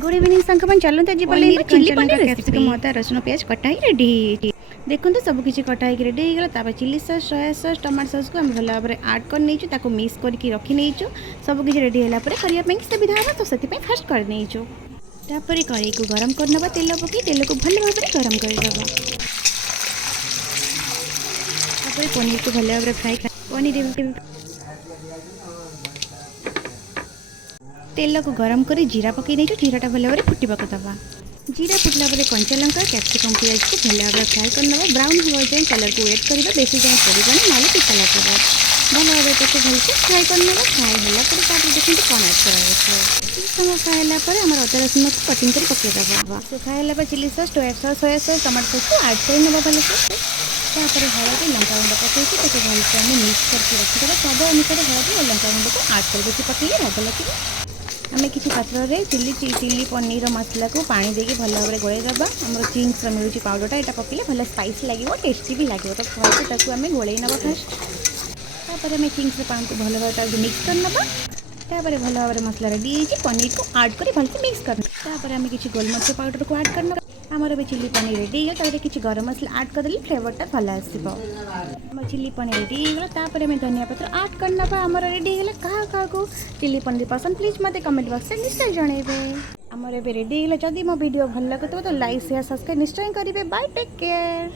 Good evening संकमन चलते आज paneer chilli कंचन paneer capsicum अदा रसुण प्याज कटा ही रेडी। देखो सब किसी कटा हो रेडी हो गला। Chilli sauce soya sauce tomato sauce को हम भल भाव में आड कर नहीं मिक्स करके रखी नहीं सब किसी रेडी है करने सुविधा है तो से फास्ट कर नहीं तापर कड़ाई को गरम करना तेल पकई तेल को भल भाव में गरम करदे पनीर को भल भाव में फ्राए पनीर तेल को गरम कर जीरा पकई नहीं जीराटा भल भाव में फुटवा दबा जीरा फुटला कंचा लंका कैप्सिकम पियाज को भल भाव में फ्राए करना ब्राउन हवा जाए कलर को वेट करवा बेसी टाइम पड़ेगा ना पिता लगे भल भाव में भलसे फ्राए करना फ्राए होगा देखते कौन ऐड कर समय फ्राए होगा आम अदा रसुण को कटिंग कर पकईदबा से फ्राए होगा चिल्ली सॉस टोया sauce soya sauce tomato sauce को ऐड कर भलसे हल्दी लंका गुंड पकईकि भलसे आम मिक्स करके रखीद स्वाद अनुसार हल्दी और लंका गुंड को ऐड कर बेसी पकईले राग लगे आम किसी पात्र में चिल्ली पनीर मसला को पानी देके भल भाव में गोल दबा आम चिंग्स मिलूँ पाउडरटा यहाँ पकड़े भल स्पाइस लगे टेस्टी भी लगे तो भलसे आम गोल ना फास्ट आम चिंग्स पानी को भल भाव मिक्स करना भल भाव में मसला रेडी पनीर को ऐड कर भलसे मिक्स करना आम किसी गोलमरिच पाउडर को ऐड करना आमर भी चिल्ली पनीर रेडी है किसी गरम मसला ऐड करदे फ्लेवरटा भल आसो आम चिल्ली पनीर रेडी होगा आम धनिया पत्र ऐड करना आमर रेडी है क्या को चिल्ली पनीर पसंद प्लीज मत कमेंट बॉक्स में निश्चय जनइबे आमर रेडी है जदि मो वीडियो भल लगुव तो लाइक शेयर सब्सक्राइब निश्चय करेंगे बाय टेक केयर।